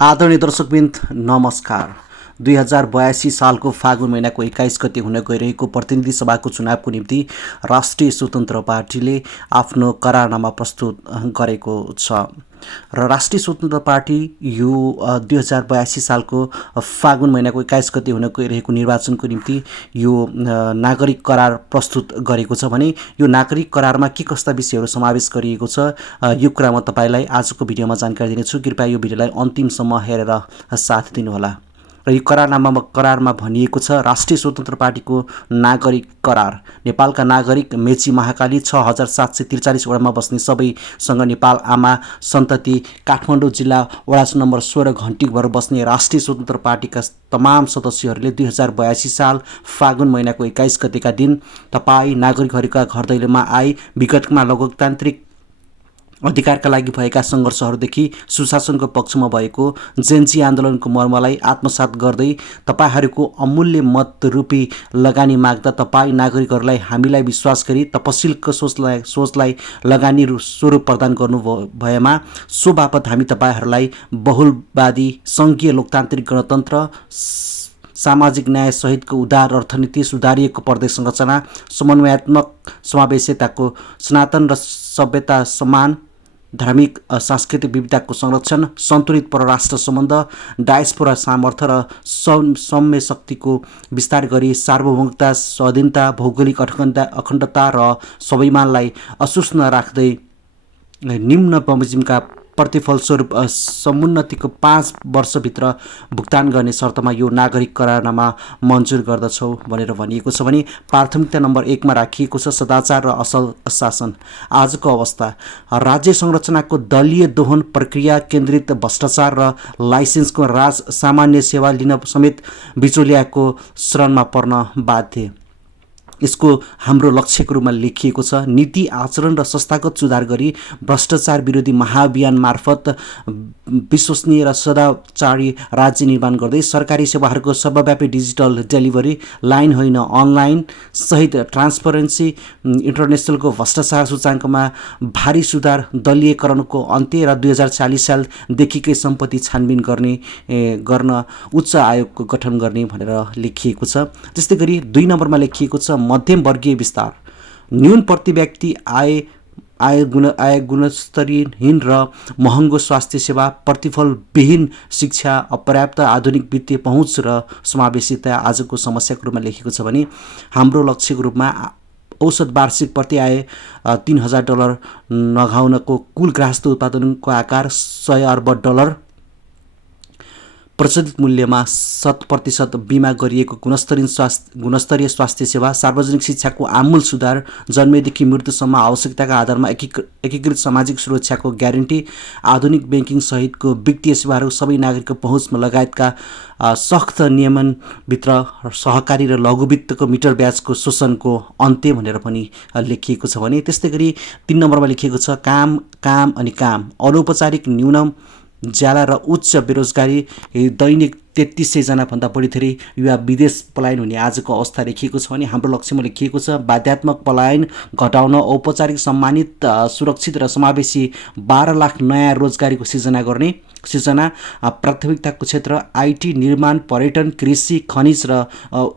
आदरणीय दर्शकवृन्द नमस्कार। 2082 सालको फागुन महिनाको 21 गते हुन गइरहेको प्रतिनिधि सभाको चुनावको निम्ति राष्ट्रिय स्वतन्त्र पार्टीले आफ्नो करारनामा प्रस्तुत गरेको छ र राष्ट्रिय स्वतन्त्र पार्टी यो 2082 सालको फागुन महिनाको 21 गते हुन गइरहेको निर्वाचनको निम्ति यो नागरिक करार प्रस्तुत गरेको छ भने यो नागरिक करारमा के कस्ता विषयहरू समावेश गरिएको छ यो कुरा म तपाईलाई आजको भिडियोमा जानकारी दिनेछु। कृपया यो भिडियोलाई अन्तिमसम्म हेरेर साथ दिनुहोला। र यो करारमा भनिएको छ राष्ट्रिय स्वतन्त्र पार्टीको नागरिक करार। नेपालका नागरिक मेची महाकाली 6743 वडामा बस्ने सबैसँग नेपाल आमा सन्तति काठमाडौँ जिल्ला वडा नम्बर 16 घण्टीभर बस्ने राष्ट्रिय स्वतन्त्र पार्टीका तमाम सदस्यहरूले 2082 साल फागुन महिनाको 21 गतेका दिन तपाईँ नागरिकहरूका घर दैलोमा आई विगतमा लोकतान्त्रिक अधिकारका लागि भएका सङ्घर्षहरूदेखि सुशासनको पक्षमा भएको जेन्जी आन्दोलनको मर्मलाई आत्मसात गर्दै तपाईहरूको अमूल्य मत रूपी लगानी माग्दा तपाईँ नागरिकहरूलाई हामीलाई विश्वास गरी तपसिलको सोचलाई लगानी स्वरूप प्रदान गर्नु भएमा सो बापत हामी तपाईहरूलाई बहुलवादी सङ्घीय लोकतान्त्रिक गणतन्त्र सामाजिक न्याय सहितको उदार अर्थनीति सुधारिएको प्रदेश संरचना समन्वयात्मक समावेशिताको सनातन र सभ्यता समान धार्मिक सांस्कृतिक विविधताको संरक्षण सन्तुलित परराष्ट्र सम्बन्ध डायस्पोरा सामर्थ्य र सौम्य शक्तिको विस्तार गरी सार्वभौमिकता स्वाधीनता भौगोलिक अखण्डता र स्वाभिमानलाई असुस्न राख्दै निम्न बमोजिमका प्रतिफल स्वरूप समुन्नतिको 5 वर्षभित्र भुक्तान गर्ने शर्तमा यो नागरिक करारनामा मन्जुर गर्दछौ भनेर भनिएको छ भने प्राथमिकता नम्बर 1 मा राखिएको छ सदाचार र असल शासन। आजको अवस्था राज्य संरचनाको दलीय दोहन प्रक्रिया केन्द्रित भ्रष्टाचार र लाइसेन्सको राज सामान्य सेवा लिन समेत बिचौलियाको शरणमा पर्न बाध्य। यसको हाम्रो लक्ष्यको रूपमा लेखिएको छ नीति आचरण र संस्थागत सुधार गरी भ्रष्टाचार विरोधी महाअभियान मार्फत विश्वसनीय र सदाचारी राज्य निर्माण गर्दै सरकारी सेवाहरूको सर्वव्यापी डिजिटल डेलिभरी लाइन होइन अनलाइन सहित ट्रान्सपरेन्सी इन्टरनेसनलको भ्रष्टाचार सूचाङ्कमा भारी सुधार दलीयकरणको अन्त्य र 2040 सालदेखिकै सम्पत्ति छानबिन गर्न उच्च आयोगको गठन गर्ने भनेर लेखिएको छ। त्यस्तै गरी 2 नम्बरमा लेखिएको छ मध्यम वर्गीय विस्तार न्यून प्रति व्यक्ति आय गुणस्तरहीन र महँगो स्वास्थ्य सेवा प्रतिफलविहीन शिक्षा अपर्याप्त आधुनिक वित्तीय पहुँच र समावेशिता आजको समस्याको रूपमा लेखिएको छ भने हाम्रो लक्ष्यको रूपमा औसत वार्षिक प्रति आय $3000 नघाउनको कुल गृहस्थ उत्पादनको आकार $100 अर्ब प्रचलित मूल्यमा 100% बिमा गरिएको गुणस्तरीय स्वास्थ्य सेवा सार्वजनिक शिक्षाको आमूल सुधार जन्मेदेखि मृत्युसम्म आवश्यकताका आधारमा एकीकृत सामाजिक सुरक्षाको ग्यारेन्टी आधुनिक ब्याङ्किङ सहितको वित्तीय सेवाहरू सबै नागरिकको पहुँचमा लगायतका सख्त नियमनभित्र सहकारी र लघु वित्तको मिटर ब्याजको शोषणको अन्त्य भनेर पनि लेखिएको छ भने त्यस्तै गरी 3 नम्बरमा लेखिएको छ काम अनि काम अनौपचारिक न्यूनम ज्याला र उच्च बेरोजगारी दैनिक 3300 जना भन्दा बढी धेरै युवा विदेश पलायन हुने आजको अवस्था लेखिएको छ भने हाम्रो लक्ष्यमा लेखिएको छ बाध्यात्मक पलायन घटाउन औपचारिक सम्मानित सुरक्षित र समावेशी 12 लाख नयाँ रोजगारीको सिर्जना प्राथमिकताको क्षेत्र आईटी निर्माण पर्यटन कृषि खनिज र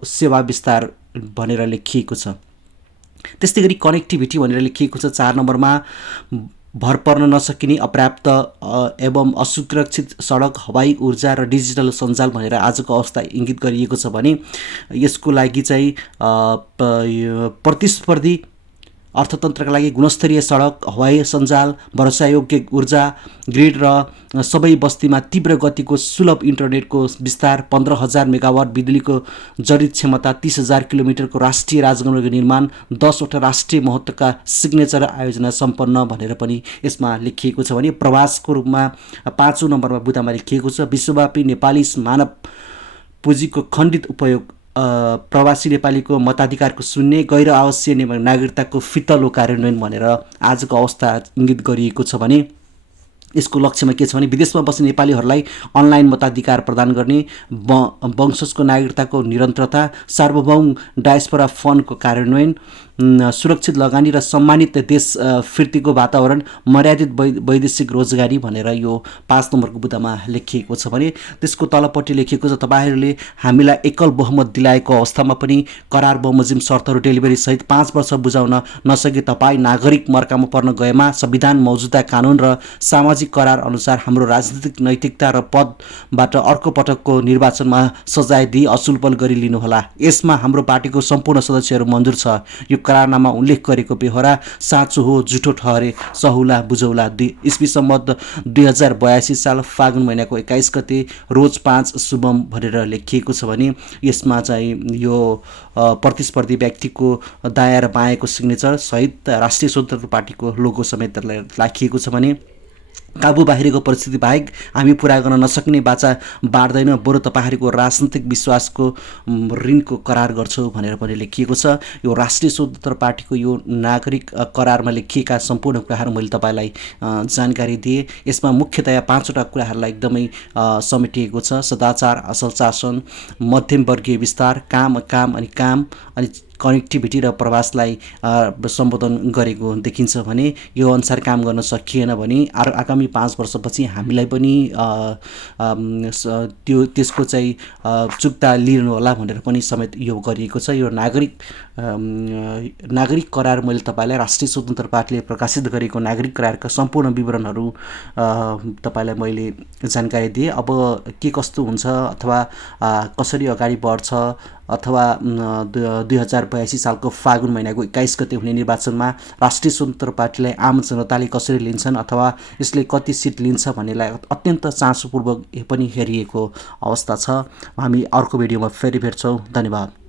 सेवा विस्तार भनेर लेखिएको छ। त्यस्तै गरी कनेक्टिभिटी भनेर लेखिएको छ 4 नम्बरमा भर पर्न नसकिने अपर्याप्त एवं असुरक्षित सडक हवाई ऊर्जा र डिजिटल सञ्जाल भनेर आजको अवस्था इङ्गित गरिएको छ भने यसको लागि चाहिँ प्रतिस्पर्धी अर्थतन्त्रका लागि गुणस्तरीय सडक हवाई सञ्जाल भरोसायोग्य ऊर्जा ग्रिड र सबै बस्तीमा तीव्र गतिको सुलभ इन्टरनेटको विस्तार 15000 मेगावाट बिजुलीको जडित क्षमता 30000 किलोमिटरको राष्ट्रिय राजमार्ग निर्माण 10वटा राष्ट्रिय महत्त्वका सिग्नेचर आयोजना सम्पन्न भनेर पनि यसमा लेखिएको छ भने प्रवासको रूपमा 5औं नम्बरमा बुदामा लेखिएको छ विश्वव्यापी नेपाली मानव पुँजीको खण्डित उपयोग प्रवासी नेपालीको मताधिकारको शून्य गैर आवश्यक नागरिकताको फितलो कार्यान्वयन भनेर आजको अवस्था इङ्गित गरिएको छ भने यसको लक्ष्यमा के छ भने विदेशमा बस्ने नेपालीहरूलाई अनलाइन मताधिकार प्रदान गर्ने वंशजको नागरिकताको निरन्तरता सार्वभौम डायस्पोरा फन्डको कार्यान्वयन सुरक्षित लगानी र सम्मानित देश फिर्तीको वातावरण, मर्यादित वैदेशिक रोजगारी भनेर यो 5 नम्बरको बुँदामा लेखिएको छ भने त्यसको तलपट्टि लेखिएको छ तपाईँहरूले हामीलाई एकल बहुमत दिलाएको अवस्थामा पनि करार बमोजिम शर्तहरू डेलिभरी सहित 5 वर्ष बुझाउन नसके तपाईँ नागरिक मर्कामा पर्न गएमा संविधान, मौजुदा कानुन र सामाजिक करार अनुसार हाम्रो राजनीतिक नैतिकता र पदबाट अर्को पटकको निर्वाचनमा सजाय दिई असुलपल गरी लिनुहोला। यसमा हाम्रो पार्टीको सम्पूर्ण सदस्यहरू मन्जुर छ। यो करारनामा उल्लेख गरेको बेहोरा साँचो हो, झुटो ठहरे सहुला बुझौला। इस्वी सम्बन्ध 2082 साल फागुन महिनाको 21 गते रोज 5 शुभम भनेर लेखिएको छ भने यसमा चाहिँ यो प्रतिस्पर्धी व्यक्तिको दायाँ र बायाँको सिग्नेचर सहित राष्ट्रिय स्वतन्त्र पार्टीको लोगो समेत राखिएको छ भने काबु बाहिरको परिस्थिति बाहेक हामी पुरा गर्न नसक्ने बाचा बाँड्दैन, बरु तपाईँहरूको राजनीतिक विश्वासको ऋणको करार गर्छौँ भनेर पनि लेखिएको छ। यो राष्ट्रिय स्वतन्त्र पार्टीको यो नागरिक करारमा लेखिएका सम्पूर्ण कुराहरू मैले तपाईँलाई जानकारी दिएँ। यसमा मुख्यतया 5वटा कुराहरूलाई एकदमै समेटिएको छ। सदाचार, असल शासन, मध्यम वर्गीय विस्तार, काम अनि कनेक्टिभिटी र प्रवासलाई सम्बोधन गरेको देखिन्छ भने यो अनुसार काम गर्न सकिएन भने आगामी 5 वर्षपछि हामीलाई पनि त्यसको चाहिँ चुक्ता लिनु होला भनेर पनि समेत यो गरिएको छ। यो नागरिक करार मैले तपाईँलाई राष्ट्रिय स्वतन्त्र पार्टीले प्रकाशित गरेको नागरिक करारका सम्पूर्ण विवरणहरू तपाईँलाई मैले जानकारी दिएँ। अब के कस्तो हुन्छ अथवा कसरी अगाडि बढ्छ अथवा 2082 सालको फागुन महिनाको 21 गते हुने निर्वाचनमा राष्ट्रिय स्वतन्त्र पार्टीलाई आम जनताले कसरी लिन्छन् अथवा यसले कति सिट लिन्छ भन्नेलाई अत्यन्त चासोपूर्वक पनि हेरिएको अवस्था छ। हामी अर्को भिडियोमा फेरि भेट्छौँ। धन्यवाद।